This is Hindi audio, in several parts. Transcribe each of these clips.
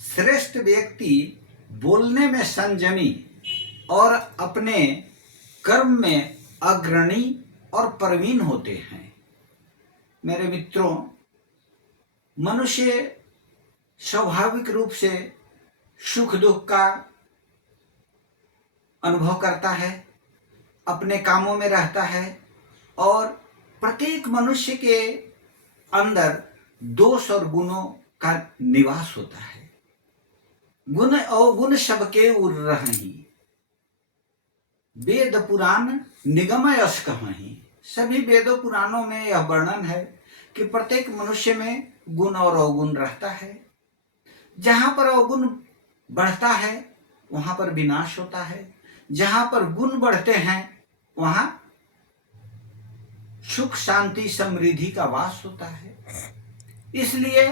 श्रेष्ठ व्यक्ति बोलने में संयमी और अपने कर्म में अग्रणी और प्रवीण होते हैं। मेरे मित्रों, मनुष्य स्वाभाविक रूप से सुख दुख का अनुभव करता है, अपने कामों में रहता है और प्रत्येक मनुष्य के अंदर दोष और गुणों का निवास होता है। गुण अवगुण सबके उर रही, वेद पुराण निगम यश कहीं। सभी वेदों पुराणों में यह वर्णन है कि प्रत्येक मनुष्य में गुण और अवगुण रहता है। जहां पर अवगुण बढ़ता है वहां पर विनाश होता है, जहां पर गुण बढ़ते हैं वहां सुख शांति समृद्धि का वास होता है। इसलिए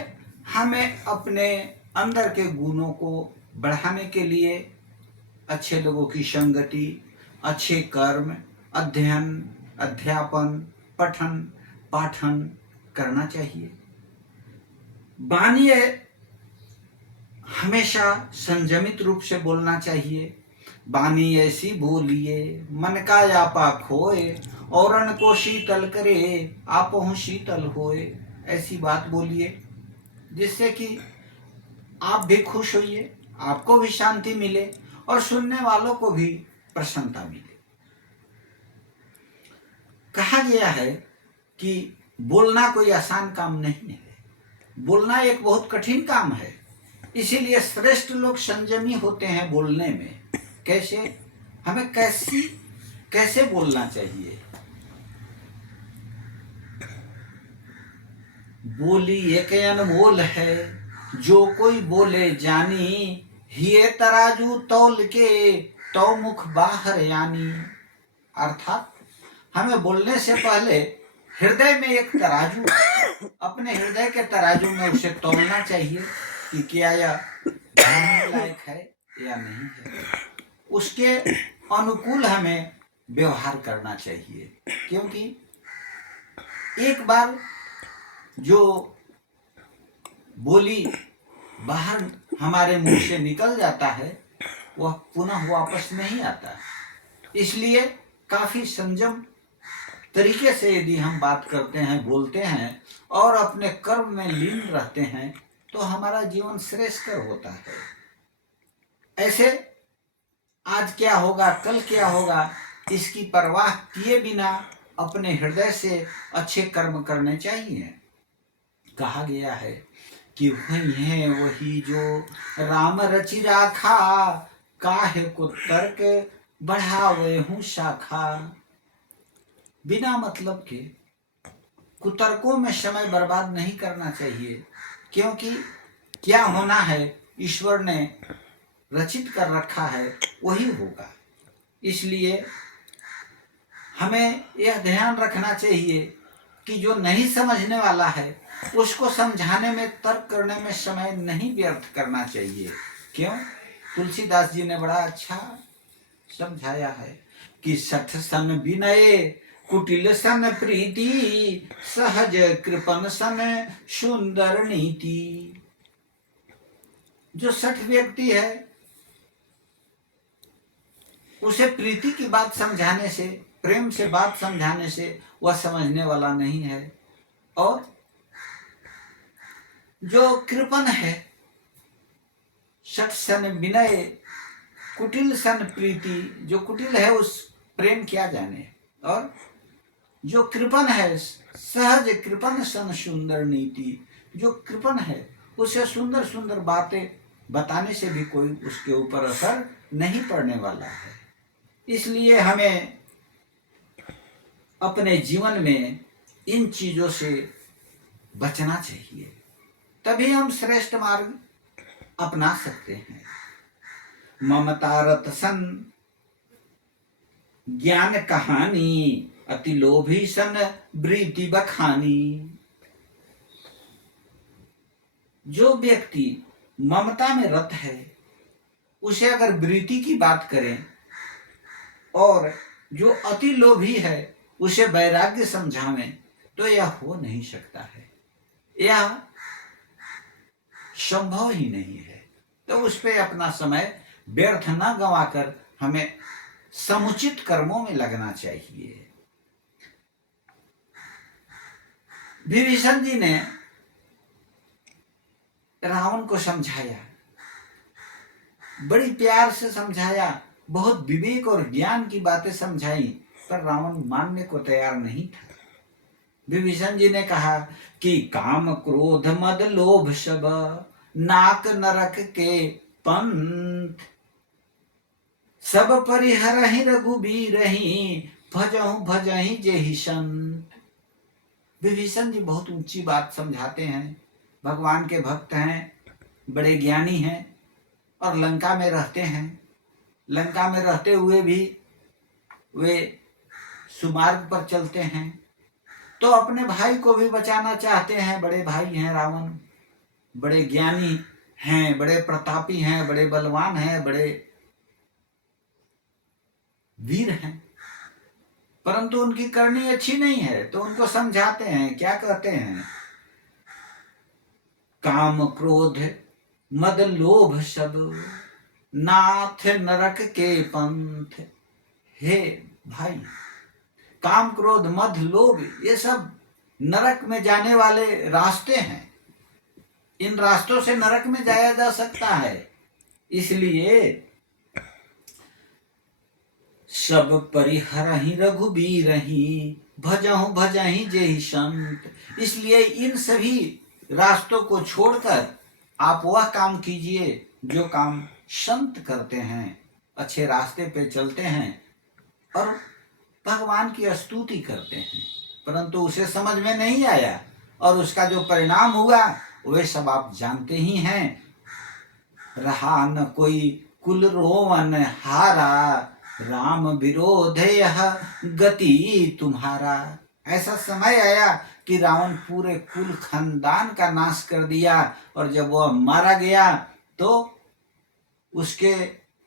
हमें अपने अंदर के गुणों को बढ़ाने के लिए अच्छे लोगों की संगति, अच्छे कर्म, अध्ययन, अध्यापन, पठन पाठन करना चाहिए। वाणी हमेशा संयमित रूप से बोलना चाहिए। वाणी ऐसी बोलिए मन का यापा खोए, औरन को शीतल करे आपहु शीतल होए। ऐसी बात बोलिए जिससे कि आप भी खुश होइए, आपको भी शांति मिले और सुनने वालों को भी प्रसन्नता मिले। कहा गया है कि बोलना कोई आसान काम नहीं है, बोलना एक बहुत कठिन काम है। इसीलिए श्रेष्ठ लोग संयमी होते हैं बोलने में। कैसे? हमें कैसे बोलना चाहिए? बोली एक अनमोल है, जो कोई बोले जानी, हिये तराजू तौल के तो मुख बाहर यानी। अर्थात हमें बोलने से पहले हृदय में एक तराजू, अपने हृदय के तराजू में उसे तौलना चाहिए कि क्या यह ढालने लायक है या नहीं है। उसके अनुकूल हमें व्यवहार करना चाहिए, क्योंकि एक बार जो बोली बाहर हमारे मुंह से निकल जाता है वह पुनः वापस नहीं आता। इसलिए काफी संयम तरीके से यदि हम बात करते हैं, बोलते हैं और अपने कर्म में लीन रहते हैं तो हमारा जीवन श्रेष्ठकर होता है। ऐसे आज क्या होगा, कल क्या होगा, इसकी परवाह किए बिना अपने हृदय से अच्छे कर्म करने चाहिए। कहा गया है कि वही है वही जो राम रचि राखा, काहे को तर्क बढ़ावे हूँ शाखा। बिना मतलब के कुतर्कों में समय बर्बाद नहीं करना चाहिए, क्योंकि क्या होना है ईश्वर ने रचित कर रखा है वही होगा। इसलिए हमें यह ध्यान रखना चाहिए कि जो नहीं समझने वाला है उसको समझाने में, तर्क करने में समय नहीं व्यर्थ करना चाहिए। क्यों? तुलसीदास जी ने बड़ा अच्छा समझाया है कि सठ सन विनय कुटिल सन प्रीति, सहज कृपन सन सुंदर नीति। जो सठ व्यक्ति है उसे प्रीति की बात समझाने से, प्रेम से बात समझाने से वह समझने वाला नहीं है। और जो कृपण है, सठ सन विनय कुटिल सन प्रीति, जो कुटिल है उस प्रेम क्या जाने। और जो कृपण है, सहज कृपण सन सुंदर नीति, जो कृपण है उसे सुंदर सुंदर बातें बताने से भी कोई उसके ऊपर असर नहीं पड़ने वाला है। इसलिए हमें अपने जीवन में इन चीजों से बचना चाहिए, तभी हम श्रेष्ठ मार्ग अपना सकते हैं। ममता रत सन ज्ञान कहानी, अति लोभी सन वृत्ति बखानी। जो व्यक्ति ममता में रत है उसे अगर वृत्ति की बात करें, और जो अति लोभी है उसे वैराग्य समझावें, तो यह हो नहीं सकता है, यह संभव ही नहीं है। तो उस पे अपना समय व्यर्थ न गंवाकर हमें समुचित कर्मों में लगना चाहिए। विभीषण जी ने रावण को समझाया, बड़ी प्यार से समझाया, बहुत विवेक और ज्ञान की बातें समझाई, पर रावण मानने को तैयार नहीं था। विभीषण जी ने कहा कि काम क्रोध मद लोभ सब नाक नरक के पंथ, सब परिहरहि रघुबीरहि भजहु भजहि जेहि संत। विभीषण जी बहुत ऊंची बात समझाते हैं, भगवान के भक्त हैं, बड़े ज्ञानी हैं और लंका में रहते हैं। लंका में रहते हुए भी वे सुमार्ग पर चलते हैं, तो अपने भाई को भी बचाना चाहते हैं। बड़े भाई हैं रावण, बड़े ज्ञानी हैं, बड़े प्रतापी हैं, बड़े बलवान हैं, बड़े वीर हैं, परंतु उनकी करनी अच्छी नहीं है, तो उनको समझाते हैं। क्या कहते हैं? काम क्रोध मद लोभ सब नाथ नरक के पंथ। हे भाई, काम क्रोध मद लोभ ये सब नरक में जाने वाले रास्ते हैं। इन रास्तों से नरक में जाया जा सकता है। इसलिए सब परिहरहि रघुबीरहि भजहु भजहि जेहि संत। इसलिए इन सभी रास्तों को छोड़कर आप वह काम कीजिए जो काम संत करते हैं, अच्छे रास्ते पे चलते हैं और भगवान की स्तुति करते हैं। परंतु उसे समझ में नहीं आया और उसका जो परिणाम हुआ वे सब आप जानते ही हैं। रहा न कोई कुल रोवन हारा, राम विरोधे गति तुम्हारा। ऐसा समय आया कि रावण पूरे कुल खानदान का नाश कर दिया और जब वह मारा गया तो उसके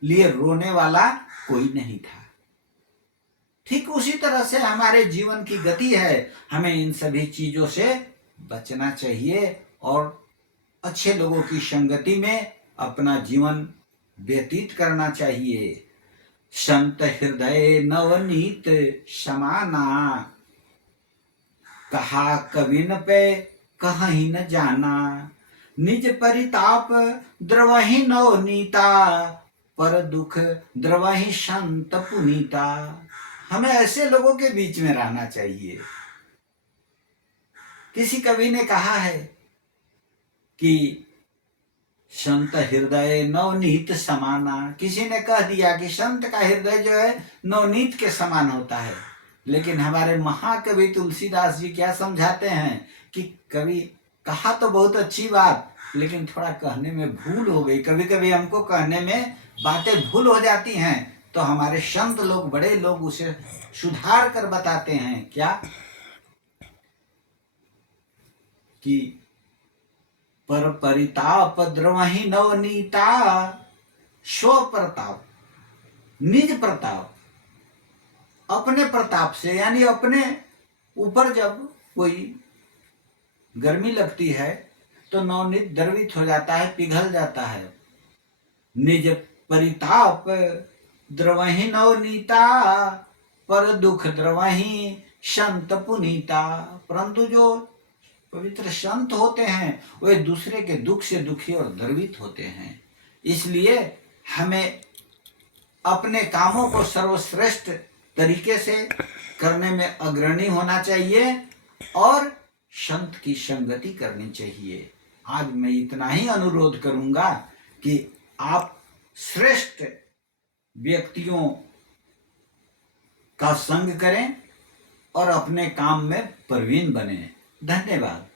लिए रोने वाला कोई नहीं था। ठीक उसी तरह से हमारे जीवन की गति है, हमें इन सभी चीजों से बचना चाहिए और अच्छे लोगों की संगति में अपना जीवन व्यतीत करना चाहिए। संत हृदय नवनीत समाना, कहा कविन पे कहीं न जाना। निज परिताप द्रवहि नवनीता, पर दुख द्रवहि संत पुनीता। हमें ऐसे लोगों के बीच में रहना चाहिए। किसी कवि ने कहा है कि संत हृदय नवनीत समाना। किसी ने कह दिया कि संत का हृदय जो है नवनीत के समान होता है। लेकिन हमारे महाकवि तुलसीदास जी क्या समझाते हैं कि कवि कहा तो बहुत अच्छी बात, लेकिन थोड़ा कहने में भूल हो गई। कभी कभी हमको कहने में बातें भूल हो जाती हैं, तो हमारे संत लोग, बड़े लोग उसे सुधार कर बताते हैं। क्या कि पर परिताप द्रवहि नवनीता, स्व प्रताप, निज प्रताप, अपने प्रताप से, यानी अपने ऊपर जब कोई गर्मी लगती है तो नवनीत द्रवित हो जाता है, पिघल जाता है। निज परिताप द्रवहि नवनीता, पर दुख द्रवहि संत पुनीता। परंतु जो पवित्र संत होते हैं वे दूसरे के दुख से दुखी और द्रवित होते हैं। इसलिए हमें अपने कामों को सर्वश्रेष्ठ तरीके से करने में अग्रणी होना चाहिए और संत की संगति करनी चाहिए। आज मैं इतना ही अनुरोध करूंगा कि आप श्रेष्ठ व्यक्तियों का संग करें और अपने काम में प्रवीण बने। धन्यवाद।